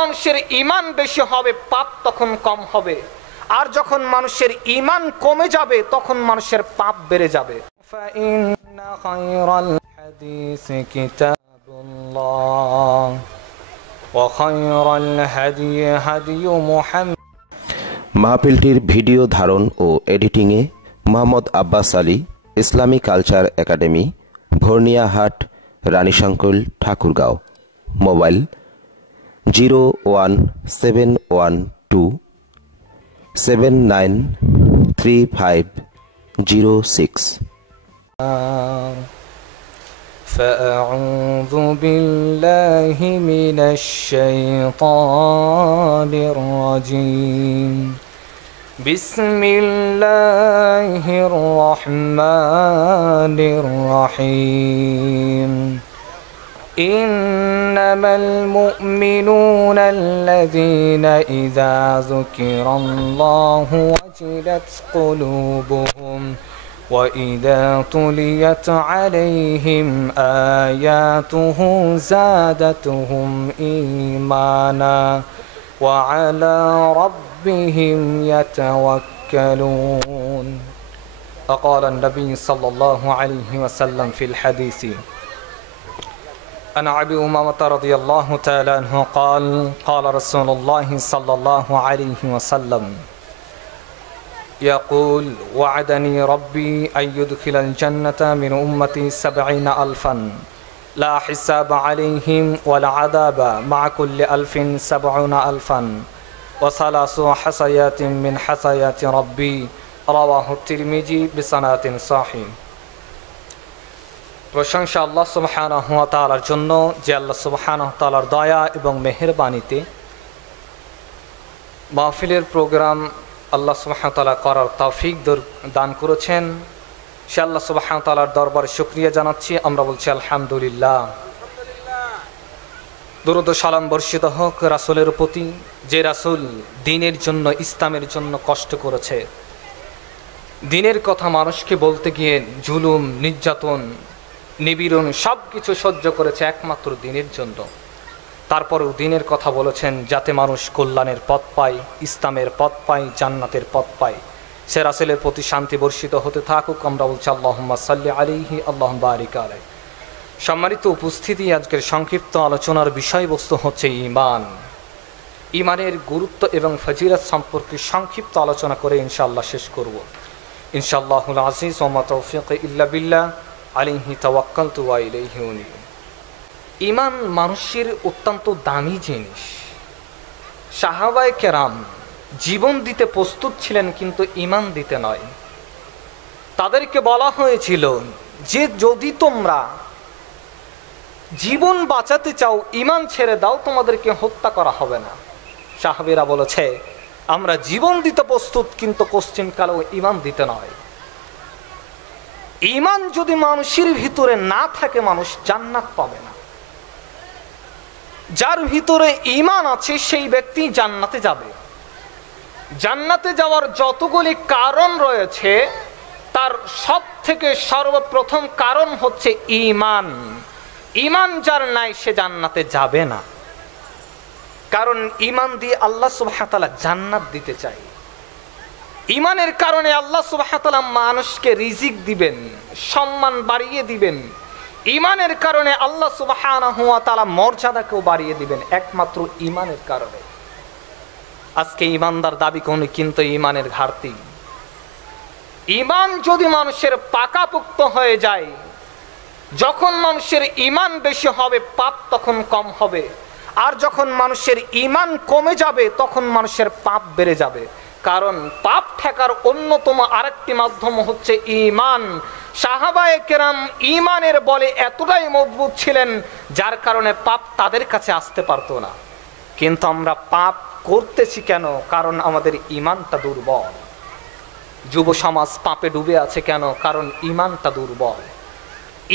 মানুষের ঈমান বেশি হবে পাপ তখন কম হবে, আর যখন মানুষের ঈমান কমে যাবে তখন মানুষের পাপ বেড়ে যাবে। ফাইন্না খায়রাল হাদিসি কিতাবুল্লাহ ওয়া খায়রাল হাদি হাদি মুহাম্মাদ। মাহফিলটির ভিডিও ধারণ ও এডিটিংয়ে Mohammad Abbas Ali, Islami culture academy, Bharniahat, Ranisankail, Thakurgaon. Mobile 01712793506। فأعوذ بالله من الشيطان الرجيم. بسم الله الرحمن الرحيم. إنما المؤمنون الذين إذا ذكر الله وجلت قلوبهم وإذا تليت عليهم آياته زادتهم إيمانا وعلى ربهم يتوكلون. وقال النبي صلى الله عليه وسلم في الحديث عن أبي أمامة رضي الله تعالى عنه قال قال رسول الله صلى الله عليه وسلم يقول وعدني ربي أن يدخل الجنة من أمتي 70,000 لا حساب عليهم ولا عذاب مع كل 1000 70,000 وثلاث حصيات من حصيات ربي رواه الترمذي بسند صحيح. প্রশংসা আল্লাহ সুবহানাহু ওয়া তাআলার জন্য, যে আল্লাহ সুবহানাহু ওয়া তাআলার দয়া এবং মেহেরবানিতে মাহফিলের প্রোগ্রাম আল্লাহ সুবহানাহু ওয়া তাআলা করার তৌফিক দান করেছেন। সে আল্লাহ সুবহানাহু ওয়া তাআলার দরবারে শুকরিয়া জানাচ্ছি। আমরা বলছি আলহামদুলিল্লাহ। দরুদ ও সালাম বর্ষিত হোক রাসূলের প্রতি, যে রাসূল দ্বীনের জন্য, ইসলামের জন্য কষ্ট করেছে। দ্বীনের কথা মানুষকে বলতে গিয়ে জুলুম, নির্যাতন, নিপীড়ন সব কিছু সহ্য করেছে একমাত্র দ্বীনের জন্য। তারপরেও দ্বীনের কথা বলেছেন যাতে মানুষ কল্যাণের পথ পায়, ইসলামের পথ পায়, জান্নাতের পথ পায়। সে রাসূলের প্রতি শান্তি বর্ষিত হতে থাকুক। আমরা বলছি আল্লাহুম্মা সাল্লি আলাইহি আল্লাহুম্মা বারিক আলাইহি। সম্মানিত উপস্থিতি, আজকের সংক্ষিপ্ত আলোচনার বিষয়বস্তু হচ্ছে ঈমান। ঈমানের গুরুত্ব এবং ফজিলত সম্পর্কে সংক্ষিপ্ত আলোচনা করে ইনশাআল্লাহ শেষ করব। ইনশাআল্লাহুল আজিজ ওয়া মা তাওফীকি ইল্লা বিল্লাহ আলাইহি তাওয়াক্কালতু ওয়া ইলাইহি উনীব। ঈমান মানুষের অত্যন্ত দামি জিনিস। সাহাবায়ে কেরাম জীবন দিতে প্রস্তুত ছিলেন, কিন্তু ঈমান দিতে নয়। তাদেরকে বলা হয়েছিল যে যদি তোমরা জীবন বাঁচাতে চাও, ঈমান ছেড়ে দাও, তোমাদেরকে হত্যা করা হবে না। সাহাবীরা বলেছে আমরা জীবন দিতে প্রস্তুত, কিন্তু কোশ্চিনকালেও ঈমান দিতে নয়। ঈমান যদি মানুষের ভিতরে না থাকে, মানুষ জান্নাত পাবে না। যার ভিতরে ঈমান আছে সেই ব্যক্তি জান্নাতে যাবে। জান্নাতে যাওয়ার যতগুলি কারণ রয়েছে, তার সব থেকে সর্বপ্রথম কারণ হচ্ছে ঈমান। ঈমান যার নাই সে জান্নাতে যাবে না। কারণ ঈমান দিয়ে আল্লাহ সুবহানাহু ওয়া তাআলা জান্নাত দিতে চায়। ঈমানের কারণে আল্লাহ সুবহানাহু ওয়া তাআলা মানুষকে রিজিক দিবেন, সম্মান বাড়িয়ে দিবেন। ঈমানের কারণে আল্লাহ সুবহানাহু ওয়া তাআলা মর্যাদাকেও বাড়িয়ে দিবেন, একমাত্র ঈমানের কারণে। আজকে ঈমানদার দাবি কোন, কিন্তু ঈমানের ঘাটতি। ঈমান যদি মানুষের পাকাপোক্ত হয়ে যায়, যখন মানুষের ঈমান বেশি হবে পাপ তখন কম হবে, আর যখন মানুষের ঈমান কমে যাবে তখন মানুষের পাপ বেড়ে যাবে। কারণ পাপ ঠেকার অন্যতম আরেকটি মাধ্যম হচ্ছে ঈমান। সাহাবায়ে কেরাম ঈমানের বলে এতটাই মজবুত ছিলেন যার কারণে পাপ তাদের কাছে আসতে পারতো না। কিন্তু আমরা পাপ করতেছি কেন? কারণ আমাদের ঈমানটা দুর্বল। যুব সমাজ পাপে ডুবে আছে কেন? কারণ ঈমানটা দুর্বল।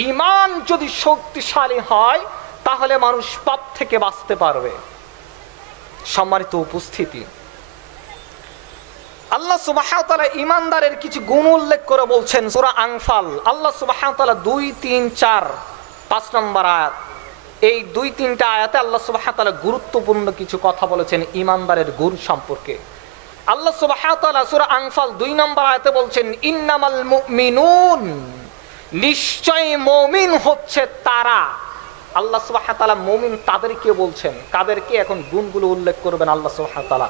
ঈমান যদি শক্তিশালী হয় তাহলে মানুষ পাপ থেকে বাঁচতে পারবে। সম্মানিত উপস্থিতি, আল্লাহ সুবহানাহু ওয়া তাআলা ঈমানদারের কিছু গুণ উল্লেখ করে বলছেন সূরা আনফাল। আল্লাহ সুবহানাহু ওয়া তাআলা 2, 3, 4, 5 নম্বর আয়াত এই 2-3টা আয়াতে আল্লাহ সুবহানাহু ওয়া তাআলা গুরুত্বপূর্ণ কিছু কথা বলেছেন ঈমানদারের গুণ সম্পর্কে। আল্লাহ সুবহানাহু ওয়া তাআলা সূরা আনফাল 2 নম্বর আয়াতে বলছেন, ইন্নামাল মুমিনুন, নিশ্চয় মুমিন হচ্ছে তারা। আল্লাহ সুবহানাহু ওয়া তাআলা মুমিন তাদেরকে বলছেন, কাদেরকে? এখন গুণগুলো উল্লেখ করবেন আল্লাহ সুবহানাহু ওয়া তাআলা।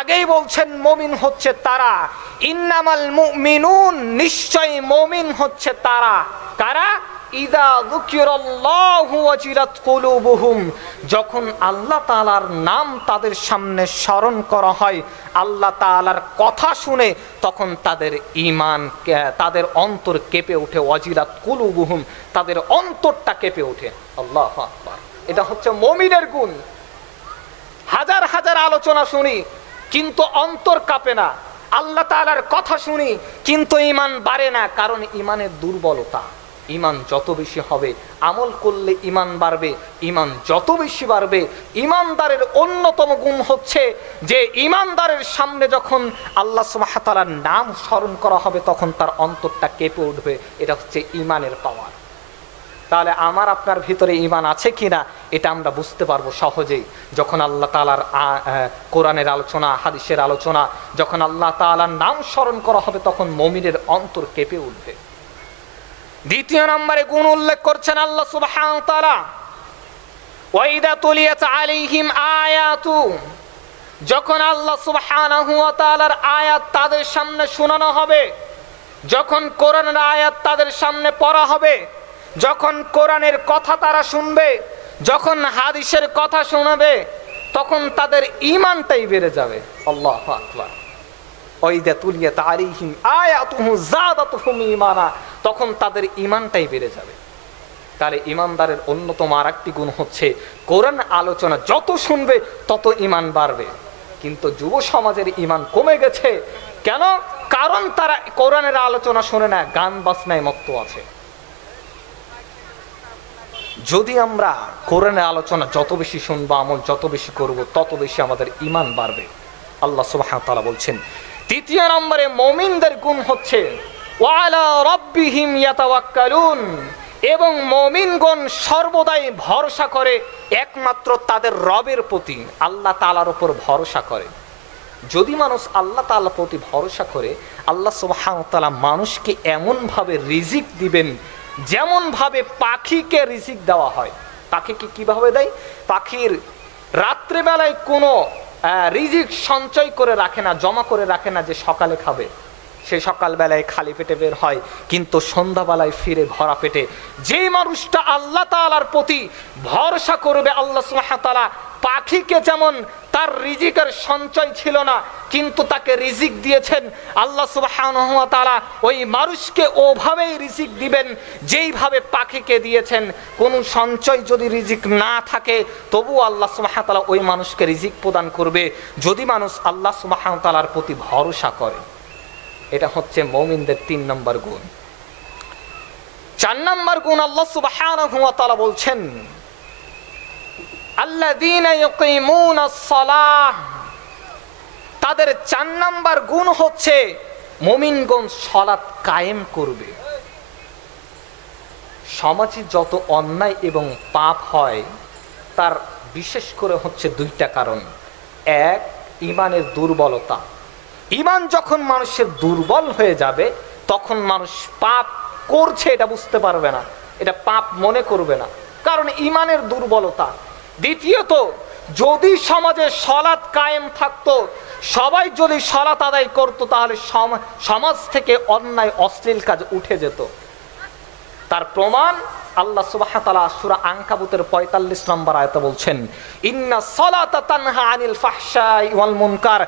আগেই বলছেন মুমিন হচ্ছে তারা, ইন্নামাল মুমিনুন, নিশ্চয় মুমিন হচ্ছে তারা। কারা? ইযা যুকিরাল্লাহু ওয়াজিলাত কুলুবুহুম, যখন আল্লাহ তাআলার নাম তাদের সামনে স্মরণ করা হয়, আল্লাহ তাআলার কথা শুনে তখন তাদের ঈমান, তাদের অন্তর কেঁপে ওঠে। ওয়াজিলাত কুলুবুহুম, তাদের অন্তরটা কেঁপে ওঠে। আল্লাহু আকবার। এটা হচ্ছে মুমিনের গুণ। হাজার হাজার আলোচনা শুনি কিন্তু অন্তর কাঁপে না, আল্লাহ তাআলার কথা শুনি কিন্তু ঈমান বাড়ে না, কারণ ঈমানের দুর্বলতা। ঈমান যত বেশি হবে, আমল করলে ঈমান বাড়বে, ঈমান যত বেশি বাড়বে। ঈমানদারের অন্যতম গুণ হচ্ছে যে ঈমানদারের সামনে যখন আল্লাহ সুবহানাহু ওয়া তাআলার নাম স্মরণ করা হবে তখন তার অন্তরটা কেঁপে উঠবে। এটা হচ্ছে ঈমানের পাওয়ার। তাহলে আমার আপনার ভিতরে ঈমান আছে কিনা এটা আমরা বুঝতে পারবো সহজেই যখন আল্লাহ তাআলার কোরআনের আলোচনা, হাদিসের আলোচনা, যখন আল্লাহ তাআলার নাম স্মরণ করা হবে তখন মুমিনের অন্তর কেঁপে উঠবে। দ্বিতীয় নম্বরে গুণ উল্লেখ করছেন আল্লাহ সুবহানাহু ওয়া তাআলা, ওয়াইদা তুলিয়াত আলাইহিম আয়াতু, যখন আল্লাহ সুবহানাহু ওয়া তাআলার আয়াত তাদের সামনে শোনানো হবে, যখন কোরআনের আয়াত তাদের সামনে পড়া হবে, যখন কোরআনের কথা তারা শুনবে, যখন হাদিসের কথা শোনাবে, তখন তাদের ঈমানটাই বেড়ে যাবে। আল্লাহু আকবার। ওয়াইদা তুলিয়াত আলাইহিম আয়াতুহু যাদাতুহুম ঈমানা, তখন তাদের ঈমানটাই বেড়ে যাবে। তাহলে ঈমানদারের অন্যতম আরেকটি গুণ হচ্ছে কোরআন আলোচনা যত শুনবে তত ঈমান বাড়বে। কিন্তু যুব সমাজের ঈমান কমে গেছে কেন? কারণ তারা কোরআনের আলোচনা শুনে না, গান বাজনায় মত্ত আছে। যদি আমরা কোরআনের আলোচনা যত বেশি শুনবো, আমল যত বেশি করব, তত বেশি আমাদের ঈমান বাড়বে। আল্লাহ সুবহানাহু ওয়া তাআলা বলছেন তৃতীয় নম্বরে মুমিনদের গুণ হচ্ছে ওয়ালা রাব্বিহিম ইয়াতাওয়াক্কালুন, এবং মুমিনগণ সর্বদাই ভরসা করে একমাত্র তাদের রবের প্রতি, আল্লাহ তাআলার উপর ভরসা করে। যদি মানুষ আল্লাহ তাআলার প্রতি ভরসা করে, আল্লাহ সুবহানাহু ওয়া তাআলা মানুষকে এমন ভাবে রিজিক দিবেন যেমন ভাবে পাখিকে রিজিক দেওয়া হয়। পাখিকে কিভাবে দেয়? পাখির রাত্রেবেলায় কোনো রিজিক সঞ্চয় করে রাখে না, জমা করে রাখে না যে সকালে খাবে। সে সকালবেলায় খালি পেটে বের হয় কিন্তু সন্ধ্যাবেলায় ফিরে ভরা পেটে। যে মানুষটা আল্লাহ তাআলার প্রতি ভরসা করবে, আল্লাহ সুবহানাহু ওয়া তাআলা পাখিকে যেমন তার রিজিকের সঞ্চয় ছিল না কিন্তু তাকে রিজিক দিয়েছেন, আল্লাহ সুবহানাহু ওয়া তাআলা ওই মানুষকে ওভাবেই রিজিক দিবেন যেইভাবে পাখিকে দিয়েছেন। কোন সঞ্চয় যদি রিজিক না থাকে তবু আল্লাহ সুবহানাহু ওয়া তাআলা ওই মানুষকে রিজিক প্রদান করবে যদি মানুষ আল্লাহ সুবহানাহু ওয়া তাআলার প্রতি ভরসা করে। এটা হচ্ছে মুমিনদের 3 নম্বর গুণ। 4 নম্বর গুণ আল্লাহ সুবহানাহু ওয়া তাআলা বলছেন আল্লাযীনা ইয়ুকিমুনাস সালাহ, তাদের 4 নম্বর গুণ হচ্ছে মুমিনগণ সালাত কায়েম করবে। সমাজে যত অন্যায় এবং পাপ হয় তার বিশেষ করে হচ্ছে 2টা কারণ। এক, ঈমানের দুর্বলতা। ঈমান যখন মানুষের দুর্বল হয়ে যাবে তখন মানুষ পাপ করছে এটা বুঝতে পারবে না, এটা পাপ মনে করবে না, কারণ ঈমানের দুর্বলতা। দ্বিতীয়ত, যদি সমাজে সালাত কায়েম থাকতো, সবাই যদি সালাত আদায় করতো, তাহলে সমাজ থেকে অন্যায় অশ্লীল কাজ উঠে যেত। তার প্রমাণ আল্লাহ সুবহানাহু ওয়া তাআলা সূরা আনকাবুতের 45 নম্বর আয়াতে বলছেন ইন্নাস সালাতা তানহা আনিল ফাহশাই ওয়াল মুনকার,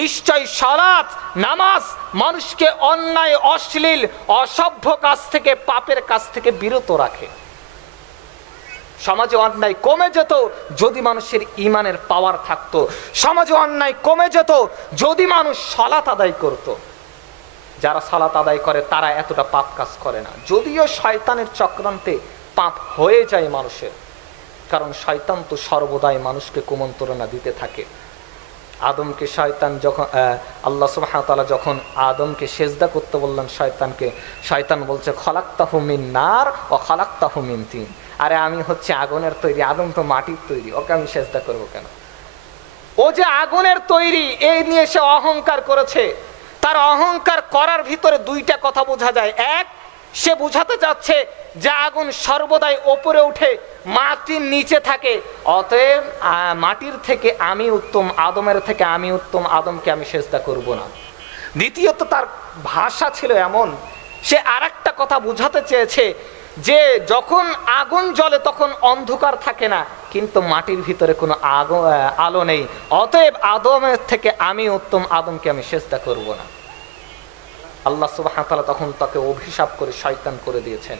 নিশ্চয় সালাত নামাজ মানুষকে অন্যায়, অশ্লীল, অসভ্য কাজ থেকে, পাপের কাজ থেকে বিরত রাখে। সমাজে অন্যায় কমে যেত যদি মানুষের ঈমানের পাওয়ার থাকতো। সমাজে অন্যায় কমে যেত যদি মানুষ সালাত আদায় করত। যারা সালাত আদায় করে তারা এতটা পাপ কাজ করে না, যদিও শয়তানের চক্রান্তে পাপ হয়ে যায় মানুষের, কারণ শয়তান তো সর্বদাই মানুষকে কুমন্ত্রণা দিতে থাকে। আদমকে শয়তান যখন আল্লাহ সুবহানাহু ওয়া তাআলা যখন আদমকে সেজদা করতে বললেন শয়তানকে, শয়তান বলছে খলাকতাহু মিন নার ওয়া খলাকতাহু মিন তিন, আরে আমি হচ্ছে আগুনের তৈরি, আদম তো মাটির তৈরি, ওকে আমি সেজদা করব কেন? ও যে আগুনের তৈরি এই নিয়ে সে অহংকার করেছে। তার অহংকার করার ভিতরে দুইটা কথা বোঝা যায়। এক, সে বুঝাতে যাচ্ছে যে আগুন সর্বদাই ওপরে উঠে মাটির নিচে থাকে, অতএব মাটির থেকে আমি উত্তম, আদমের থেকে আমি উত্তম, আদমকে আমি সেজদা করব না। দ্বিতীয়ত তার ভাষা ছিল এমন, সে আরেকটা কথা বুঝাতে চেয়েছে যে যখন আগুন জ্বলে তখন অন্ধকার থাকে না, কিন্তু মাটির ভিতরে কোনো আলো নেই, অতএব আদমের থেকে আমি উত্তম, আদমকে আমি সেজদা করব না। আল্লাহ সুবহানাহু ওয়া তাআলা তখন তাকে অভিশাপ করে শয়তান করে দিয়েছেন,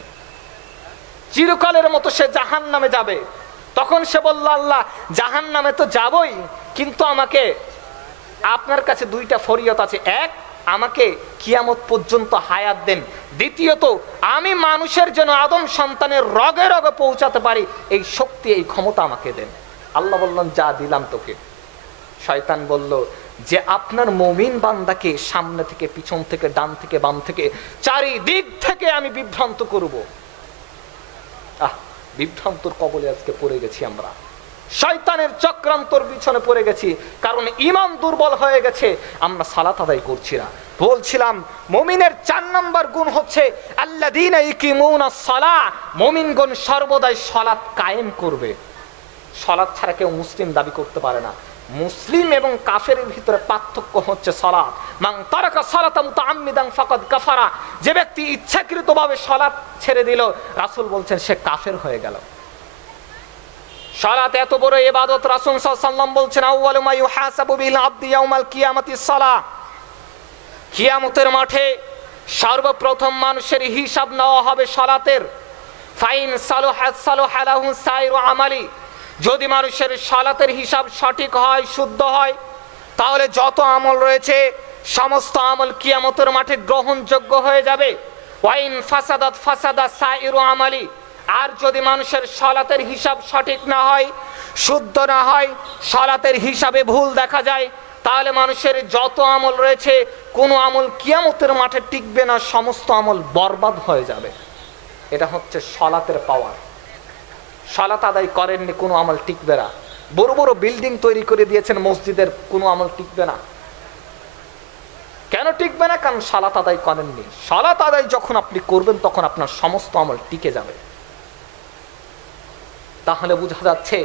চিরকালের মতো সে জাহান্নামে যাবে। তখন সে বলল, আল্লাহ জাহান্নামে তো যাবই, কিন্তু আমাকে আপনার কাছে দুইটা ফরিয়াদ আছে। এক, আমাকে কিয়ামত পর্যন্ত হায়াত দেন। দ্বিতীয়ত, আমি মানুষের জন্য আদম সন্তানের রগে রগে পৌঁছাতে পারি, এই শক্তি, এই ক্ষমতা আমাকে দেন। আল্লাহ বললেন, যা দিলাম তোকে। শয়তান বলল যে আপনার মুমিন বান্দাকে সামনে থেকে, পিছন থেকে, ডান থেকে, বাম থেকে, চারিদিক থেকে আমি বিভ্রান্ত করব। বিভ্রান্তর কবলে আজকে পড়ে গেছি আমরা, শয়তানের চক্রান্তর পিছনে পড়ে গেছি, কারণ ঈমান দুর্বল হয়ে গেছে, আমরা সালাত আদায় করছি না। বলছিলাম মুমিনের 4 নম্বর গুণ হচ্ছে আল্লাযীনা ইকিমুনাস সালাহ, মুমিনগণ সর্বদাই সালাত কায়েম করবে। সালাত ছাড়া কেউ মুসলিম দাবি করতে পারে না। মুসলিম এবং কাফেরের ভিতরে পার্থক্য হচ্ছে সালাত। মান তারাকা সালাতা মুতাআম্মিদান ফাকাদ কাফারা, যে ব্যক্তি ইচ্ছাকৃতভাবে সালাত ছেড়ে দিল, রাসূল বলছেন সে কাফের হয়ে গেল। সালাত এত বড় ইবাদত, রাসূল সাল্লাল্লাহু আলাইহি ওয়াসাল্লাম বলছেন আউয়ালু মা ইউহাসাবু বিল আবদি ইয়াউমাল কিয়ামাতিস সালাহ, কিয়ামতের মাঠে সর্বপ্রথম মানুষের হিসাব নেওয়া হবে সালাতের। ফাইন সালাহাত সালাহা লাহু সাইরু আমালি, যদি মানুষের সালাতের হিসাব সঠিক হয়, শুদ্ধ হয়, তাহলে যত আমল রয়েছে সমস্ত আমল কিয়ামতের মাঠে গ্রহণযোগ্য হয়ে যাবে। ওয়াইন ফাসাদাত ফাসাদা সাইরু আমালি, আর যদি মানুষের সালাতের হিসাব সঠিক না হয়, শুদ্ধ না হয়, সালাতের হিসাবে ভুল দেখা যায়, তাহলে মানুষের যত আমল রয়েছে কোনো আমল কিয়ামতের মাঠে টিকবে না, সমস্ত আমল বরবাদ হয়ে যাবে। এটা হচ্ছে সালাতের পাওয়ার। সালাত আদায় করেননি, কোনো আমল টিকবে না। বড় বড় বিল্ডিং তৈরি করে দিয়েছেন মসজিদের, কোনো আমল টিকবে না। কেন টিকবে না? কারণ সালাত আদায় করেননি। সালাত আদায় যখন আপনি করবেন তখন আপনার সমস্ত আমল টিকে যাবে। তাহলে বোঝা যাচ্ছে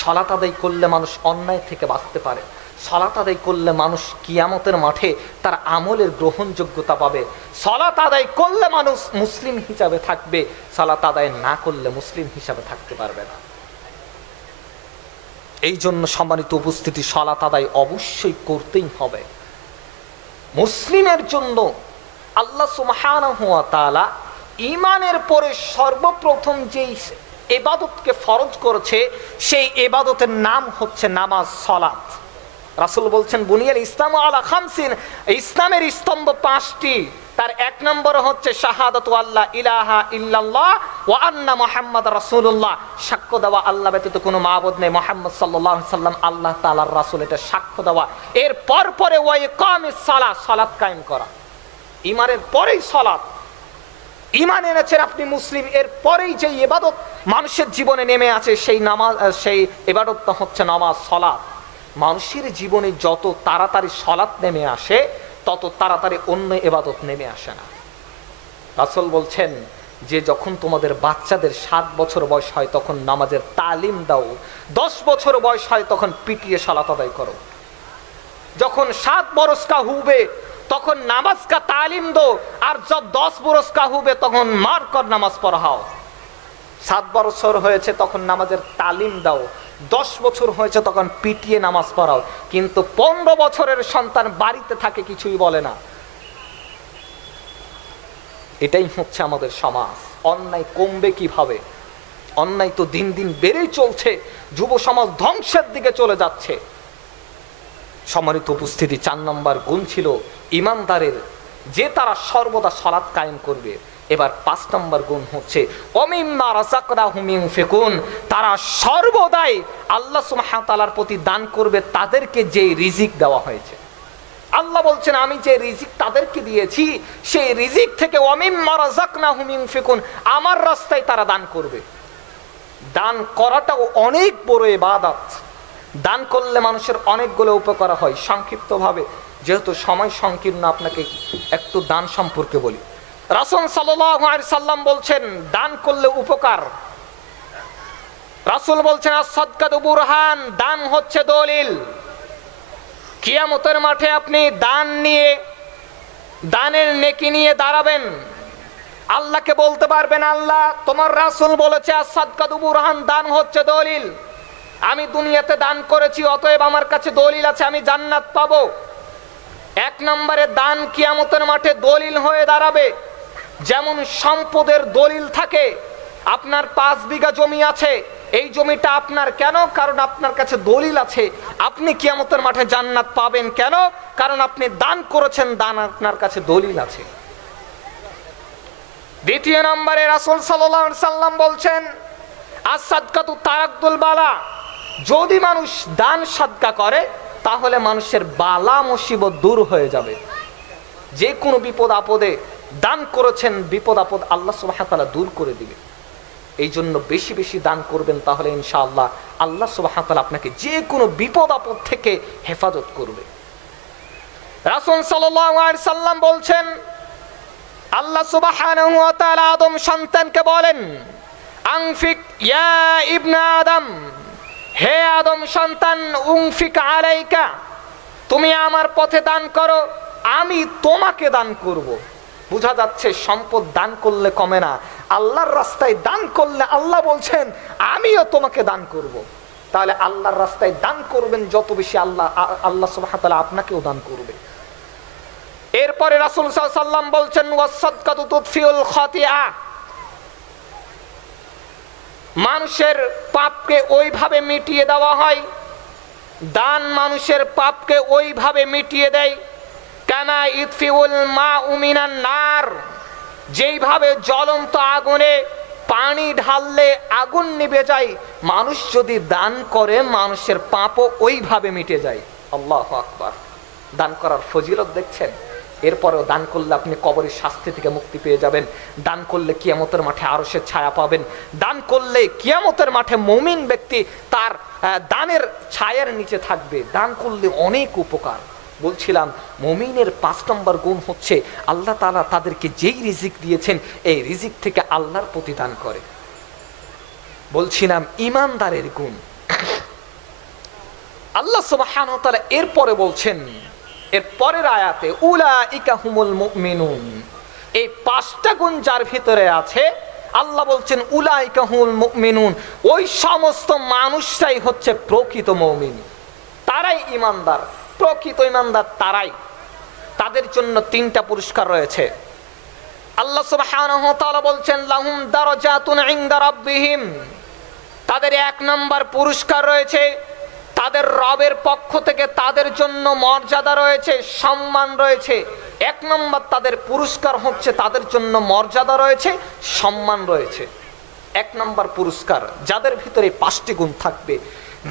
সালাত আদায় করলে মানুষ অন্যায় থেকে বাঁচতে পারে। সালাত আদায় করলে মানুষ কিয়ামতের মাঠে তার আমলের গ্রহণযোগ্যতা পাবে। সালাত আদায় করলে মানুষ মুসলিম হিসাবে থাকবে, সালাত আদায় না করলে মুসলিম হিসাবে থাকতে পারবে না। এই জন্য সম্মানিত উপস্থিতি, সালাত আদায় অবশ্যই করতেই হবে। মুসলিমের জন্য আল্লাহ সুবহানাহু ওয়া তাআলা ঈমানের পরে সর্বপ্রথম যেই ইবাদতকে ফরজ করেছে, সেই ইবাদতের নাম হচ্ছে নামাজ, সালাত। রাসূল বলছেন বুনিয়াল ইসলামু আলা খামসিন, ইসলামের স্তম্ভ 5টি। তার 1 নম্বর হচ্ছে শাহাদাতু আল্লা ইলাহা ইল্লাল্লাহ ওয়া আন্না মুহাম্মাদুর রাসূলুল্লাহ, সাক্ষ্য দেওয়া আল্লাহ ব্যতীত কোনো মাবুদ নেই, মুহাম্মদ সাল্লাল্লাহু আলাইহি সাল্লাম আল্লাহ তাআলার রাসূল, এটা সাক্ষ্য দেওয়া। এর পরে ওয়া ইকামিস সালাহ, সালাত কায়েম করা। ঈমানের পরেই সালাত। ঈমান এনেছেন আপনি মুসলিম, এর পরেই যে ইবাদত মানুষের জীবনে নেমে আছে সেই নামাজ, সেই ইবাদতটা হচ্ছে নামাজ, সালাত। মানুষের জীবনে যত তাড়াতাড়ি সালাত নেমে আসে তত তাড়াতাড়ি অন্য ইবাদত নেমে আসে না। রাসূল বলছেন যে যখন তোমাদের বাচ্চাদের 7 বছর বয়স হয় তখন নামাজের তালিম দাও, 10 বছর বয়স হয় তখন পিটিয়ে সালাত আদায় করো, যখন 7 বরস কা হুবে তখন নামাজ কা তালিম দো, আর যব 10 বরস কা হুবে তখন মার কর নামাজ পড়াও। 7 বছর হয়েছে তখন নামাজের তালিম দাও, 10 বছর হয়েছে তখন পিটিয়ে নামাজ পড়াও। কিন্তু 15 বছরের সন্তান বাড়িতে থাকে, কিছুই বলে না। এটাই হচ্ছে আমাদের সমাজ। অন্যায় কমবে কিভাবে? অন্যায় তো দিন দিন বেড়েই চলছে, যুব সমাজ ধ্বংসের দিকে চলে যাচ্ছে। সম্মানিত উপস্থিতি, 4 নম্বর গুণ ছিল ইমানদারের, যে তারা সর্বদা সালাত কায়েম করবে। এবার 5 নম্বর গুণ হচ্ছে ওমিম্মা রাযাকনাহুম ইউনফিকুন, তারা সর্বদাই আল্লাহ সুবহানাহু ওয়া তাআলার প্রতি দান করবে তাদেরকে যে রিজিক দেওয়া হয়েছে। আল্লাহ বলছেন আমি যে রিজিক তাদেরকে দিয়েছি সেই রিজিক থেকে ওমিম্মা রাযাকনাহুম ইউনফিকুন, আমার রাস্তায় তারা দান করবে। দান করাটাও অনেক বড় ইবাদত। দান করলে মানুষের অনেকগুলো উপকার হয়। সংক্ষিপ্তভাবে, যেহেতু সময় সংকীর্ণ, আপনাকে একটু দান সম্পর্কে বলি। রাসূল সাল্লাল্লাহু আলাইহি সাল্লাম বলছেন দান করলে উপকার। রাসূল বলছেন আস-সাদকাতু বুরহান, দান হচ্ছে দলিল। কিয়ামতের মাঠে আপনি দান নিয়ে, দানের নেকি নিয়ে দাঁড়াবেন, আল্লাহকে বলতে পারবেন আল্লাহ তোমার রাসূল বলেছে আস-সাদকাতু বুরহান, দান হচ্ছে দলিল। আমি দুনিয়াতে দান করেছি, অতএব আমার কাছে দলিল আছে, আমি জান্নাত পাবো। 1 নম্বরে দান কিয়ামতের মাঠে দলিল হয়ে দাঁড়াবে। যেমন সম্পদের দলিল থাকে, আপনার 5 বিঘা জমি আছে, এই জমিটা আপনার কেন? কারণ আপনার কাছে দলিল আছে। আপনি কিয়ামতের মাঠে জান্নাত পাবেন কেন? কারণ আপনি দান করেছেন, দান আপনার কাছে দলিল আছে। 2 নম্বরে রাসূল সাল্লাল্লাহু আলাইহি সাল্লাম বলছেন আস-সাদকাতু তারাকদুল বালা, যদি মানুষ দান সাদকা করে তাহলে মানুষের বালা মুসিবত দূর হয়ে যাবে। যে কোনো বিপদ আপদে দান করেছেন, বিপদ আপদ আল্লাহ সুবহানাহু ওয়া তাআলা দূর করে দিবে। এই জন্য বেশি বেশি দান করবেন, তাহলে ইনশাআল্লাহ আল্লাহ সুবহানাহু ওয়া তাআলা আপনাকে যে কোনো বিপদ আপদ থেকে হেফাজত করবে। রাসূল সাল্লাল্লাহু আলাইহি সাল্লাম বলছেন আল্লাহ সুবহানাহু ওয়া তাআলা আদম সন্তানকে বলেন আনফিক ইয়া ইবনে আদম, হে আদম সন্তান, উনফিক আলাইকা, তুমি আমার পথে দান করো, আমি তোমাকে দান করব। বোঝা যাচ্ছে সম্পদ দান করলে কমে না, আল্লাহর রাস্তায় দান করলে আল্লাহ বলছেন আমিও তোমাকে দান করব। তাহলে আল্লাহর রাস্তায় দান করবেন যত বেশি, আল্লাহ সুবহানাহু ওয়া তাআলা আপনাকেও দান করবে। এরপরে রাসূল সাল্লাল্লাহু আলাইহি সাল্লাম বলছেন ওয়াস-সাদকাতু তুতফিউল খাতিআ, মানুষের পাপকে ওইভাবে মিটিয়ে দেওয়া হয়, দান মানুষের পাপকে ওইভাবে মিটিয়ে দেয় কামা ইতফিউল মাউ মিনান নার, যেইভাবে জ্বলন্ত আগুনে পানি ঢাললে আগুন নিভে যায়, মানুষ যদি দান করে মানুষের পাপও ওইভাবে মিটে যায়। আল্লাহু আকবার। দান করার ফজিলত দেখছেন। এরপরেও দান করলে আপনি কবরের শাস্তি থেকে মুক্তি পেয়ে যাবেন। দান করলে কিয়ামতের মাঠে আরশের ছায়া পাবেন। দান করলে কিয়ামতের মাঠে মুমিন ব্যক্তি তার দানের ছায়ার নিচে থাকবে। দান করলে অনেক উপকার। বলছিলাম মুমিনের 5 নম্বর গুণ হচ্ছে আল্লাহ তাআলা তাদেরকে যেই রিজিক দিয়েছেন এই রিজিক থেকে আল্লাহর প্রতি দান করে। বলছিলাম ঈমানদারের গুণ। আল্লাহ সুবহানাহু ওয়া তাআলা এরপরে বলছেন, এর পরের আয়াতে উলাইকা হুমুল মুমিনুন, এই 5টা গুণ যার ভিতরে আছে আল্লাহ বলছেন উলাইকা হুমুল মুমিনুন, ওই সমস্ত মানুষটাই হচ্ছে প্রকৃত মুমিন, তারাই ঈমানদার। প্রকৃত ঈমানদার তারাই। তাদের জন্য 3টা পুরস্কার রয়েছে। আল্লাহ সুবহানাহু ওয়া তাআলা বলছেন লাহুম দারাজাতুন ইনদা রাব্বিহিম, তাদের 1 নম্বর পুরস্কার রয়েছে, তাদের রবের পক্ষ থেকে তাদের জন্য মর্যাদা রয়েছে, সম্মান রয়েছে। 1 নম্বর তাদের পুরস্কার হচ্ছে তাদের জন্য মর্যাদা রয়েছে, সম্মান রয়েছে। 1 নম্বর পুরস্কার যাদের ভিতরে 5টি গুণ থাকবে।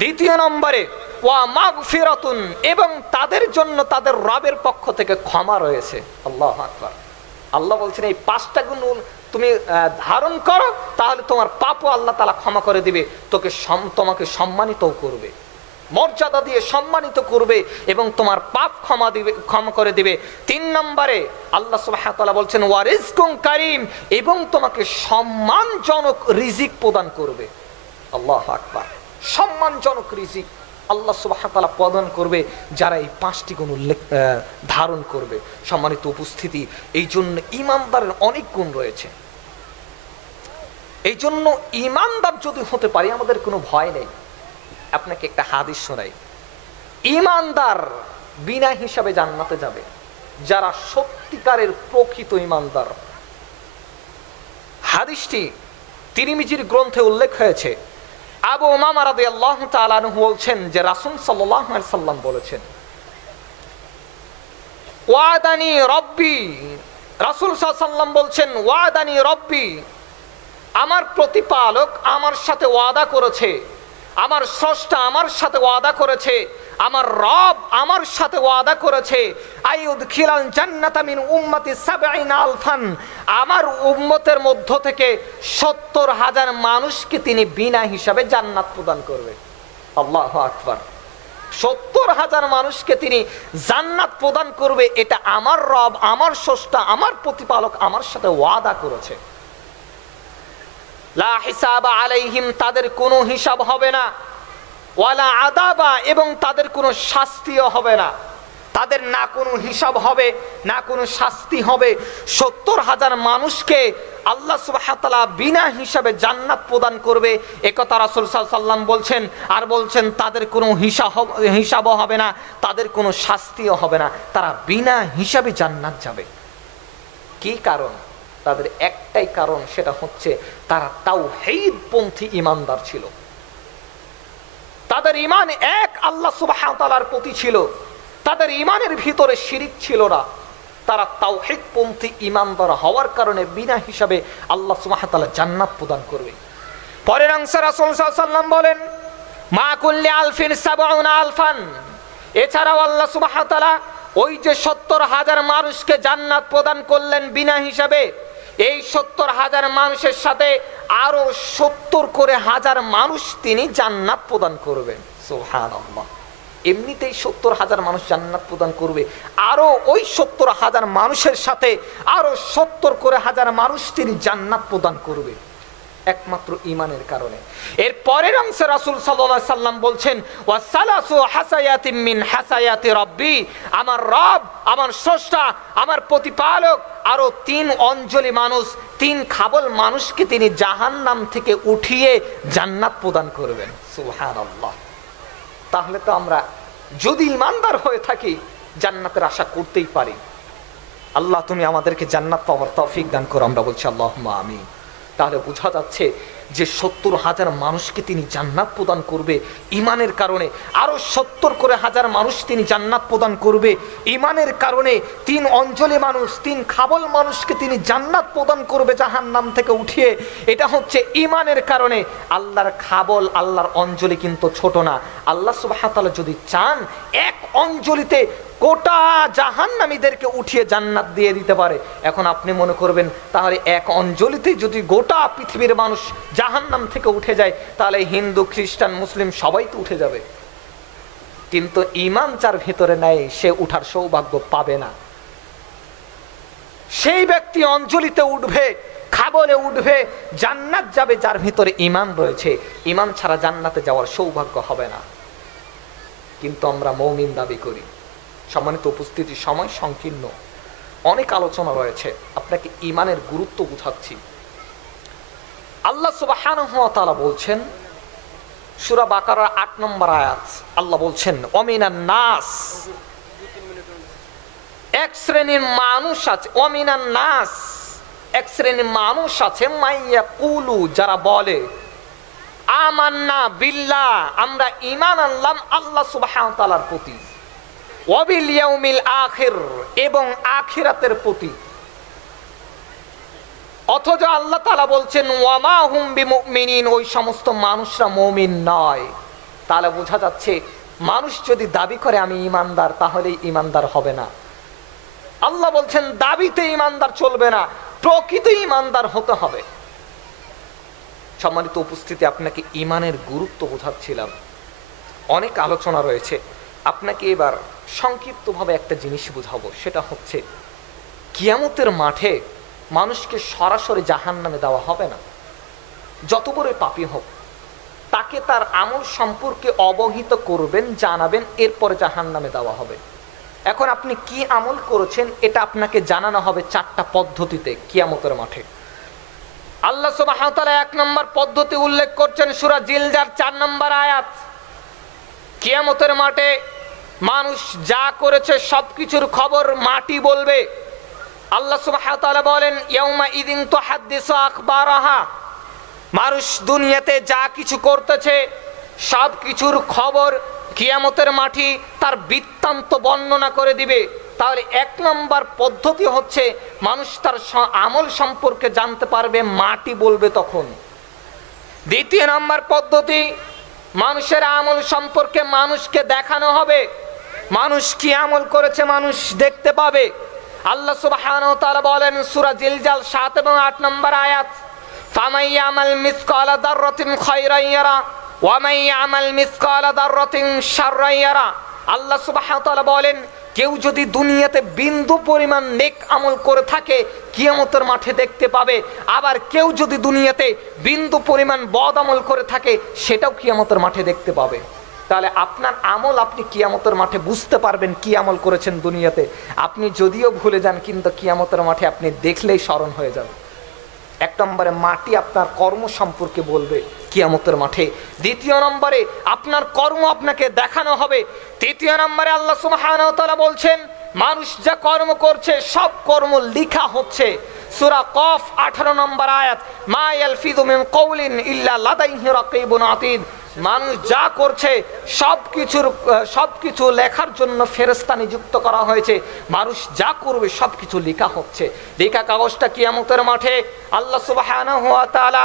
2 নম্বরে ওয়া মাগফিরাতুন, এবং তাদের জন্য তাদের রবের পক্ষ থেকে ক্ষমা রয়েছে। আল্লাহু আকবার। আল্লাহ বলছেন এই 5টা গুণ তুমি ধারণ করো, তাহলে তোমার পাপও আল্লাহ তাআলা ক্ষমা করে দিবে, তোমাকে সম্মানিতও করবে, মর্যাদা দিয়ে সম্মানিত করবে এবং তোমার পাপ ক্ষমা করে দিবে। 3 নম্বরে আল্লাহ সুবহানাহু ওয়া তাআলা বলছেন ওয়া রিজকুন কারীম, এবং তোমাকে সম্মানজনক রিজিক প্রদান করবে। আল্লাহু আকবার। সম্মানজনক রিজিক আল্লাহ সুবহানাহু ওয়া তাআলা প্রদান করবে যারা এই 5টি গুণ ধারণ করবে। সম্মানিত উপস্থিতি, এই জন্য ঈমানদারের অনেক গুণ রয়েছে। এই জন্য ঈমানদার যদি হতে পারি আমাদের কোনো ভয় নেই। আপনাকে একটা হাদিস শোনাই। ঈমানদার বিনা হিসাবে জান্নাতে যাবে যারা সত্যিকারের প্রকৃত ঈমানদার। হাদিসটি তিরমিজির গ্রন্থে উল্লেখ হয়েছে। আবু উমামা রাদিয়াল্লাহু তাআলা আনহু বলছেন যে রাসূল সাল্লাল্লাহু আলাইহি সাল্লাম বলেছেন ওয়াদানি রব্বি রাসূল সাল্লাল্লাহু আলাইহি ওয়াসাল্লাম বলছেন, ওয়াদানি রব্বি, আমার প্রতিপালক আমার সাথে ওয়াদা করেছে, আমার স্রষ্টা আমার সাথে ওয়াদা করেছে, আমার রব আমার সাথে ওয়াদা করেছে, আইয়ুদখিলাল জান্নাতা মিন উম্মতি ৭০ আলফান, আমার উম্মতের মধ্য থেকে ৭০,০০০ মানুষকে তিনি বিনা হিসাবে জান্নাত প্রদান করবে। আল্লাহু আকবার। ৭০,০০০ মানুষকে তিনি জান্নাত প্রদান করবে, এটা আমার রব, আমার স্রষ্টা, আমার প্রতিপালক আমার সাথে ওয়াদা করেছে। লা হিসাবা আলাইহিম, তাদের কোনো হিসাব হবে না, ওয়ালা আদাবা, এবং তাদের কোনো শাস্তিও হবে না। তাদের না কোনো হিসাব হবে, না কোনো শাস্তি হবে। ৭০,০০০ মানুষকে আল্লাহ সুবহানাহু ওয়া তাআলা বিনা হিসাবে জান্নাত প্রদান করবে, একথা রাসূল সাল্লাল্লাহু আলাইহি ওয়াসাল্লাম বলছেন। আর বলছেন তাদের কোনো হিসাবও হবে না, তাদের কোনো শাস্তিও হবে না, তারা বিনা হিসাবে জান্নাত যাবে। কি কারণ? তাদের একটাই কারণ, সেটা হচ্ছে তারা তাওহীদ পন্থী ঈমানদার ছিল। তাদের ঈমান এক আল্লাহ সুবহানাহু ওয়া তাআলার প্রতি ছিল, তাদের ঈমানের ভিতরে শিরিক ছিল না। তারা তাওহীদ পন্থী ঈমানদার হওয়ার কারণে বিনা হিসাবে আল্লাহ সুবহানাহু ওয়া তাআলা জান্নাত প্রদান করবে। পরের অংশে রাসূল সাল্লাল্লাহু আলাইহি ওয়াসাল্লাম বলেন, মা কুল্লি আলফিন ৭০ আলফান, এছাড়াও আল্লাহ সুবহানাহু ওয়া তাআলা ওই যে ৭০,০০০ মানুষকে জান্নাত প্রদান করলেন বিনা হিসাবে, এই ৭০,০০০ মানুষের সাথে আরো ৭০ করে হাজার মানুষ তিনি জান্নাত প্রদান করবেন। সুবহানাল্লাহ। এমনিতেই ৭০,০০০ মানুষ জান্নাত প্রদান করবে, আরো ওই ৭০,০০০ মানুষের সাথে আরো ৭০ করে হাজার মানুষ তিনি জান্নাত প্রদান করবে, একমাত্র ঈমানের কারণে। এর পরের অংশে রাসূল সাল্লাল্লাহু আলাইহি সাল্লাম বলছেন, ওয়াসালাসু হাসায়াতিন মিন হাসায়াতি রাব্বি, আমার রব, আমার স্রষ্টা, আমার প্রতিপালক আরো ৩ অঞ্জলি মানুষ, ৩ খাবল মানুষকে তিনি জাহান্নাম থেকে উঠিয়ে জান্নাত প্রদান করবেন। সুবহানাল্লাহ। তাহলে তো আমরা যদি ঈমানদার হয়ে থাকি জান্নাতের আশা করতেই পারি। আল্লাহ তুমি আমাদেরকে জান্নাত পাওয়ার তৌফিক দান করো, আমরা বলছি আল্লাহুম্মা আমিন। তাহলে বোঝা যাচ্ছে যে ৭০,০০০ মানুষকে তিনি জান্নাত প্রদান করবে ঈমানের কারণে, আরো ৭০ করে হাজার মানুষ তিনি জান্নাত প্রদান করবে ঈমানের কারণে, ৩ অঞ্জলি মানুষ, ৩ খাবল মানুষকে তিনি জান্নাত প্রদান করবে জাহান্নাম থেকে উঠিয়ে। এটা হচ্ছে ঈমানের কারণে। আল্লাহর খাবল, আল্লাহর অঞ্জলি কিন্তু ছোট না। আল্লাহ সুবহানাহু ওয়া তাআলা যদি চান এক অঞ্জলিতে গোটা জাহান্নামীদেরকে উঠিয়ে জান্নাত দিয়ে দিতে পারে। এখন আপনি মনে করবেন তাহলে এক অঞ্জলিতে যদি গোটা পৃথিবীর মানুষ জাহান্নাম থেকে উঠে যায়, তাহলে হিন্দু, খ্রিস্টান, মুসলিম সবাই তো উঠে যাবে। কিন্তু ঈমান যার ভিতরে নাই সে উঠার সৌভাগ্য পাবে না। সেই ব্যক্তি অঞ্জলিতে উঠবে, খাবলে উঠবে, জান্নাত যাবে যার ভিতরে ঈমান রয়েছে। ঈমান ছাড়া জান্নাতে যাওয়ার সৌভাগ্য হবে না। কিন্তু আমরা মুমিন দাবি করি। সম্মানিত উপস্থিতি, সময় সংকীর্ণ, অনেক আলোচনা রয়েছে, আপনাকে ঈমানের গুরুত্ব বুঝাচ্ছি। আল্লাহ সুবহানাহু ওয়া তাআলা বলছেন সূরা বাকারার ৮ নম্বর আয়াত, আল্লাহ বলছেন ওয়ামিনান নাস, এক শ্রেণীর মানুষ আছে, ওয়ামিনান নাস, এক শ্রেণীর মানুষ আছে, মাইয়াকুলু, যারা বলে আমান্না বিল্লাহ, আমরা ঈমান আনলাম আল্লাহ সুবহানাহু ওয়া তাআলার প্রতি, ওয়াবিল ইয়াউমিল আখির, এবং আখিরাতের প্রতি। অথচ আল্লাহ তাআলা বলছেন ওয়ামা হুম বিমুমিনিন, ওই সমস্ত মানুষরা মুমিন নয়। তাহলে বোঝা যাচ্ছে মানুষ যদি দাবি করে আমি ঈমানদার, তাহলে ঈমানদার হবে না। আল্লাহ বলছেন দাবিতে ঈমানদার চলবে না, প্রকৃত ঈমানদার হতে হবে। সম্মানিত উপস্থিতি, আপনাকে ঈমানের গুরুত্ব বোঝাচ্ছিলাম। অনেক আলোচনা রয়েছে, আপনাকে এবার সংক্ষিপ্তভাবে একটা জিনিস বুঝাবো, সেটা হচ্ছে কিয়ামতের মাঠে মানুষকে সরাসরি জাহান্নামে দেওয়া হবে না। যত বড় পাপী হোক, তাকে তার আমল সম্পর্কে অবহিত করবেন, জানাবেন, এরপরে জাহান্নামে দেওয়া হবে। এখন আপনি কি আমল করেছেন এটা আপনাকে জানানো হবে 4টা পদ্ধতিতে কিয়ামতের মাঠে। আল্লাহ সুবহানাহু ওয়া তাআলা 1 নম্বর পদ্ধতি উল্লেখ করছেন সূরা জিলজার 4 নম্বর আয়াত। কিয়ামতের মাঠে মানুষ যা করেছে সবকিছুর খবর মাটি বলবে। আল্লাহ সুবহানাহু ওয়া তাআলা বলেন ইয়াউমা ইদিন তুহাদ্দিসু আখবারাহা, মানুষ দুনিয়াতে যা কিছু করতেছে সব কিছুর খবর কিয়ামতের মাঠে তার বৃত্তান্ত বর্ণনা করে দিবে। তাহলে 1 নম্বর পদ্ধতি হচ্ছে মানুষ তার আমল সম্পর্কে জানতে পারবে মাটি বলবে তখন। 2 নম্বর পদ্ধতি, মানুষের আমল সম্পর্কে মানুষকে দেখানো হবে। মানুষ কি আমল করেছে মানুষ দেখতে পাবে। আল্লাহ সুবহানাহু ওয়া তাআলা বলেন সূরা জিলজাল 7 এবং 8 নম্বর আয়াত, ফামান ইয়ামাল মিসকালা দাররাতিন খায়রান ইয়ারা ওয়া মান ইয়ামাল মিসকালা দাররাতিন শাররান ইয়ারা। আল্লাহ সুবহানাহু ওয়া তাআলা বলেন, কেউ যদি দুনিয়াতে বিন্দু পরিমাণ নেক আমল করে থাকে কিয়ামতের মাঠে দেখতে পাবে, আবার কেউ যদি দুনিয়াতে বিন্দু পরিমাণ বদ আমল করে থাকে সেটাও কিয়ামতের মাঠে দেখতে পাবে। তাহলে আপনার আমল আপনি কিয়ামতের মাঠে বুঝতে পারবেন কি আমল করেছেন দুনিয়াতে। আপনি যদিও ভুলে যান কিন্তু কিয়ামতের মাঠে আপনি দেখলেই স্মরণ হয়ে যাবে। 1 নম্বরে মাটি আপনার কর্ম সম্পর্কে বলবে কিয়ামতের মাঠে। 2 নম্বরে আপনার কর্ম আপনাকে দেখানো হবে। 3 নম্বরে আল্লাহ সুবহানাহু ওয়া তাআলা বলছেন মানুষ যা কর্ম করছে সব কর্ম লেখা হচ্ছে। সূরা কফ 18 নম্বর আয়াত, মা ইয়ালফিযু মিন কওলিন ইল্লা লাদাইহি রাকীবুন আতীদ। মানুষ যা করছে সবকিছু লেখার জন্য ফেরেশতা নিযুক্ত করা হয়েছে। মানুষ যা করবে সবকিছু লেখা হচ্ছে। লেখা কাগজটা কিয়ামতের মাঠে আল্লাহ সুবহানাহু ওয়া তাআলা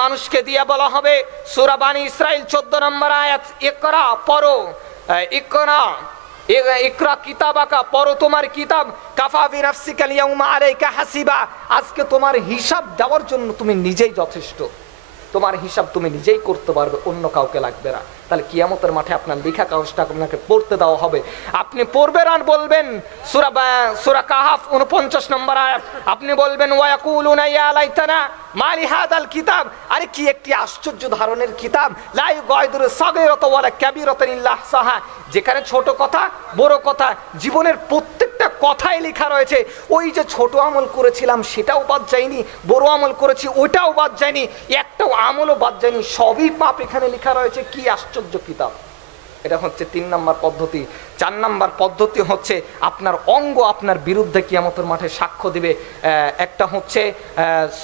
মানুষকে দিয়ে বলা হবে। সূরা বানী ইসরাইল 14 নম্বর আয়াত, ইকরা পড়ো, ইকরা কিতাবাকা, পড়ো তোমার কিতাব, কাফা বিনাফসিকা আল-ইয়াউমা আলাইকা হাসিবা। আজকে তোমার হিসাব দেওয়ার জন্য তুমি নিজেই যথেষ্ট। তোমার হিসাব তুমি নিজেই করতে পারবে, অন্য কাউকে লাগবে না। তাহলে কিয়ামতের মাঠে আপনার লেখা কাগজটা আপনাকে পড়তে দেওয়া হবে। আপনি পড়বেন আর বলবেন, সূরা কাহাফ 49 নম্বর আয়াত, আপনি বলবেন ওয়া ইয়াকুলুনা ইয়া লাইতানা মা লিহাদাল কিতাব, আরে কি একটি আশ্চর্য ধরনের কিতাব, লা ইউগাদিরু সাগীরাতান ওয়ালা কাবীরাতান ইল্লা আহসাহা, যেখানে ছোট কথা বড় কথা জীবনের প্রত্যেকটা কথাই লেখা রয়েছে। ওই যে ছোট আমল করেছিলাম সেটাও বাদ যায়নি, বড় আমল করেছি ওইটাও বাদ যায়নি, একটাও আমলও বাদ যায়নি, সবই পাপ এখানে লেখা রয়েছে। কি আশ্চর্য কিতাব! এটা হচ্ছে 3 নম্বর পদ্ধতি। 4 নম্বর পদ্ধতি হচ্ছে আপনার অঙ্গ আপনার বিরুদ্ধে কিয়ামতের মাঠে সাক্ষ্য দিবে। একটা হচ্ছে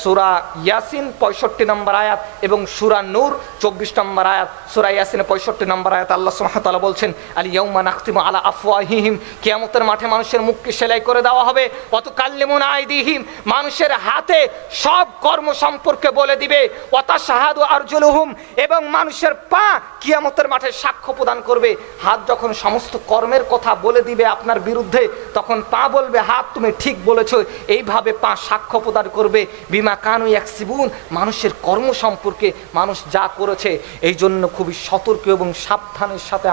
সূরা ইয়াসিন 65 নম্বর আয়াত এবং সূরা নূর 24 নম্বর আয়াত। সূরা ইয়াসিনে 65 নম্বর আয়াত আল্লাহ সুবহানাহু ওয়া তাআলা বলছেন, আল ইয়াউমা নাখতিমু আলা আফওয়াহিহিম, কিয়ামতের মাঠে মানুষের মুখকে সেলাই করে দেওয়া হবে। ওয়া তুকাল্লিমুনা আইদিহিম, মানুষের হাতে সব কর্ম সম্পর্কে বলে দিবে। ওয়া তাশহাদু আরজুলুহুম, এবং মানুষের পা কিয়ামতের মাঠে সাক্ষ্য প্রদান করবে। হাত যখন সমস্ত কর্মের কথা বলে দিবে আপনার বিরুদ্ধে, তখন পা বলবে হাত তুমি ঠিক বলেছো। এইভাবে পা সাক্ষ্য প্রদান করবে বিমা কানু ইয়াকসিবুন, মানুষের কর্ম সম্পর্কে, মানুষ যা করেছে। এই জন্য খুবই সতর্ক এবং সাবধানের সাথে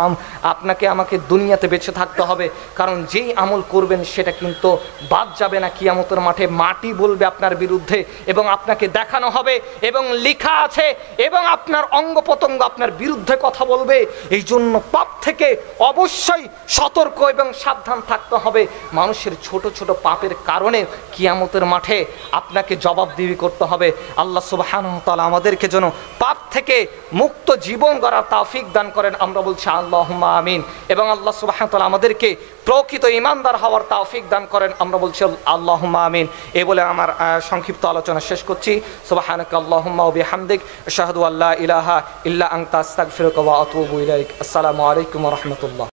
আপনাকে আমাকে দুনিয়াতে বেঁচে থাকতে হবে। কারণ যেই আমল করবেন সেটা কিন্তু বাদ যাবে না। কিয়ামতের মাঠে মাটি বলবে আপনার বিরুদ্ধে এবং আপনাকে দেখানো হবে এবং লেখা আছে, এবং আপনার অঙ্গ প্রত্যঙ্গ আপনার বিরুদ্ধে কথা বলবে। এই জন্য পাপ থেকে অবশ্যই সতর্ক এবং সাবধান থাকতে হবে। মানুষের ছোট ছোট পাপের কারণে কিয়ামতের মাঠে আপনাকে জবাবদিহি করতে হবে। আল্লাহ সুবহানাহু ওয়া তাআলা আমাদেরকে যেন পাপ থেকে মুক্ত জীবন গড়ার তৌফিক দান করেন, আমরা বলছি আল্লাহুম্মা আমিন। এবং আল্লাহ সুবহানাহু ওয়া তাআলা আমাদেরকে প্রকৃত ঈমানদার হওয়ার তৌফিক দান করেন, আমরা বলছি আল্লাহুম্মা আমিন। এই বলে আমার সংক্ষিপ্ত আলোচনা শেষ করছি। সুবহানাকা আল্লাহুম্মা ওয়া বিহামদিক, আশহাদু আল্লা ইলাহা ইল্লা আনতা, আস্তাগফিরুকা ওয়া আতুবু ইলাইক। আসসালামু আলাইকুম ওয়া রাহমাতুল্লাহ।